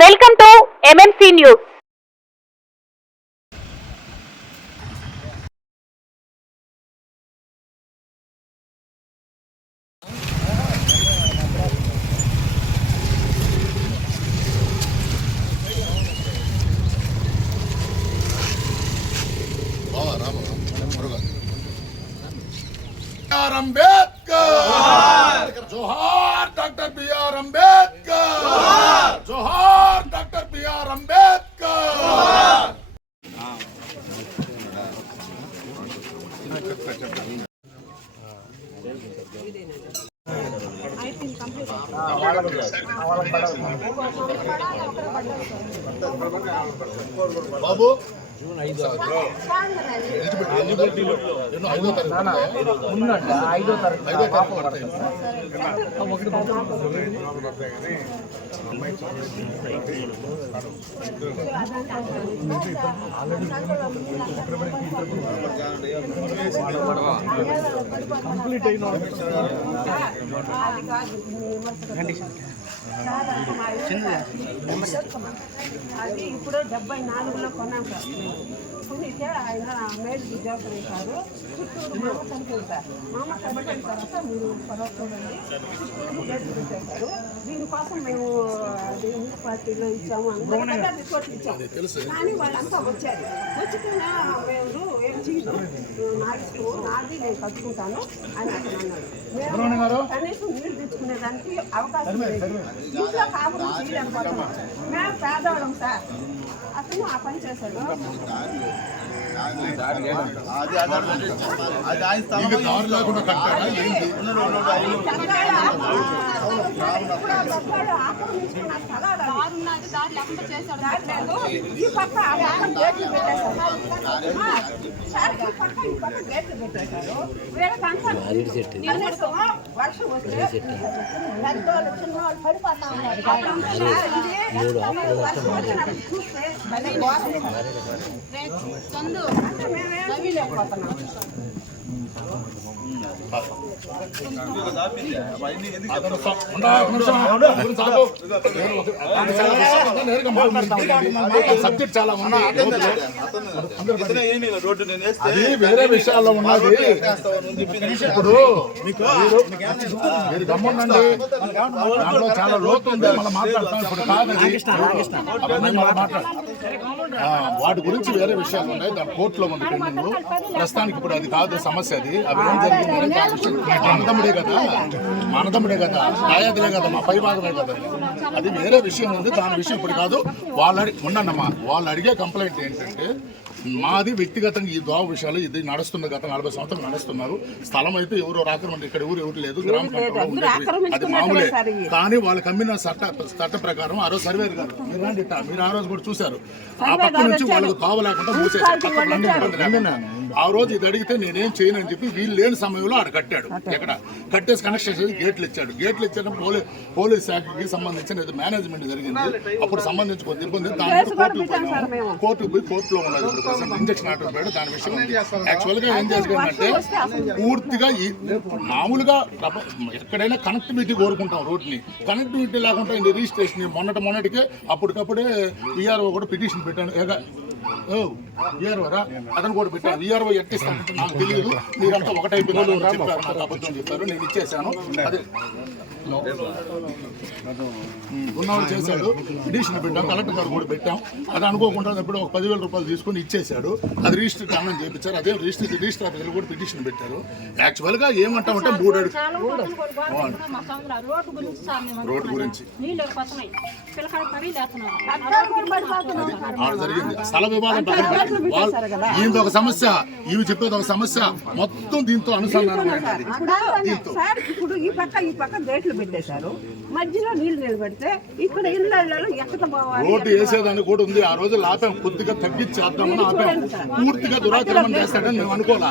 Welcome to MMC news. Ambedkar జోహార్ doctor B R Ambedkar జోహార్ doctor B R Ambedkar. బాబు జూన్ 5 కంప్లీట్ అయిన అది ఇప్పుడు 74లో కొన్నాం సార్. కొనితే ఆయన మేలు ఉద్యోగం వేశారు. చుట్టూరు మామ కంపెనీ సార్. మామ కంపెనీ తర్వాత మీరు చూడండి చుట్టూరు గేట్లు పెట్టేశారు. దీనికోసం మేము మున్సిపాలిటీలో ఇచ్చాము, అందరికీ రిపోర్ట్లు ఇచ్చాము. కానీ వాళ్ళంతా వచ్చారు. వచ్చిపోయినా ఎవరు ఏం చేయదు, నాది నేను కట్టుకుంటాను అని అంటున్నాను. మేము కనీసం నీళ్ళు తెచ్చుకునేదానికి అవకాశం లేదు. ఇంట్లో కాపురం చేయలేకపోతున్నాం. మేము పేదవాళ్ళం సార్. అతను ఆ పని చేశాడు. ఈ పక్క గేట్లు పెట్టేశారు. గేట్లు పెట్టేశారు. వర్షం వస్తే పెద్దవాళ్ళు చిన్నవాళ్ళు పడిపోతా ఉన్నారు. చూస్తే సబ్జెక్ట్ చాలా అది వేరే విషయాల్లో ఉన్నది. ఇప్పుడు మీరు గమ్ముండండి, దాంట్లో చాలా లోతు ఉంది. మనం మాట్లాడతాం ఇప్పుడు కాదు. వాటి గురించి వేరే విషయాలు ఉన్నాయి. దాని కోర్టులో ఉంది పెండింగ్. ప్రస్తుతానికి ఇప్పుడు అది కాదు సమస్య. అది అవి ఏం జరిగింది మనదమ్ముడే కదా, దాయాదులే కదా, మా పై భాగమే కదా. అది వేరే విషయం ఉంది. దాని విషయం ఇప్పుడు కాదు. ఉండన్నమ్మా, వాళ్ళు అడిగే కంప్లైంట్ ఏంటంటే మాది వ్యక్తిగతంగా ఈ దోవ విషయాలు ఇది నడుస్తున్న గత 40 సంవత్సరాలు నడుస్తున్నారు. స్థలం అయితే ఎవరో ఆక్రమణ, ఇక్కడ ఎవరు లేదు, గ్రామ పంచాయతీలో ఉండేది, అది మామూలే. కానీ వాళ్ళకి అమ్మిన చట్ట ప్రకారం ఆ రోజు సర్వేరు గారు మీరు ఆ రోజు కూడా చూశారు. ఆ పక్క నుంచి వాళ్ళకు తావ లేకుండా మూసేసారు. ఆ రోజు ఇది అడిగితే నేనేం చేయను అని చెప్పి వీళ్ళు లేని సమయంలో ఆడ కట్టాడు. ఎక్కడ కట్టేసి కనెక్షన్ చేసి గేట్లు ఇచ్చాడు. గేట్లు ఇచ్చిన పోలీస్ శాఖకి సంబంధించిన మేనేజ్మెంట్ జరిగింది. అప్పుడు సంబంధించి కొంత ఇబ్బంది. దాని కోర్టుకు పోయి కోర్టులో ఉన్నది ఇంజక్షన్ ఆర్డర్ పేరు. దాని విషయం యాక్చువల్ గా ఏం చేసుకుంటే పూర్తిగా మామూలుగా ఎక్కడైనా కనెక్టివిటీ కోరుకుంటాం. రోడ్ ని కనెక్టివిటీ లేకుండా ఇది రిజిస్ట్రేషన్ మొన్నటికే అప్పటికప్పుడే విఆర్ఓ కూడా పిటిషన్ పెట్టాను. విఆర్ఓరా అతను కూడా పెట్టాను. విఆర్ఓ ఎట్టిస్తానంటే నాకు తెలియదు, మీరంతా ఒకటైపోయిన చెప్పారు, నాకు అబద్ధం చెప్పారు, నేను ఇచ్చేసాను. అదే ఉన్నవాళ్ళు చేశాడు. పిటిషన్ పెట్టాం, కలెక్టర్ గారు కూడా పెట్టాం. అది అనుకోకుండా ఎప్పుడో ఒక 10,000 రూపాయలు తీసుకుని ఇచ్చేశాడు. అది రిజిస్టర్ అన్నం చేయించారు. అదే రిజిస్టర్ ఆఫీసులు కూడా పిటిషన్ పెట్టారు. యాక్చువల్ గా ఏమంటామంటే 3 అడుగు రోడ్డు గురించి జరిగింది. స్థల వివాదం ఈయన ఒక సమస్య, ఇవి చెప్పేది ఒక సమస్య. మొత్తం దీంతో అనుసంధానం. ఇప్పుడు ఈ పక్క గేట్లు పెట్టేశారు, మధ్యలో నీళ్లు నిలబెడితే ఇక్కడ ఇళ్ళలో ఎక్కడ పోవాలి? రోడ్డు వేసేదానికి కూడా ఉంది. ఆ రోజు ఆపాం, కొద్దిగా తగ్గించేద్దామని ఆపాం. పూర్తిగా దురాక్రమణ చేస్తాడని మేము అనుకోలే.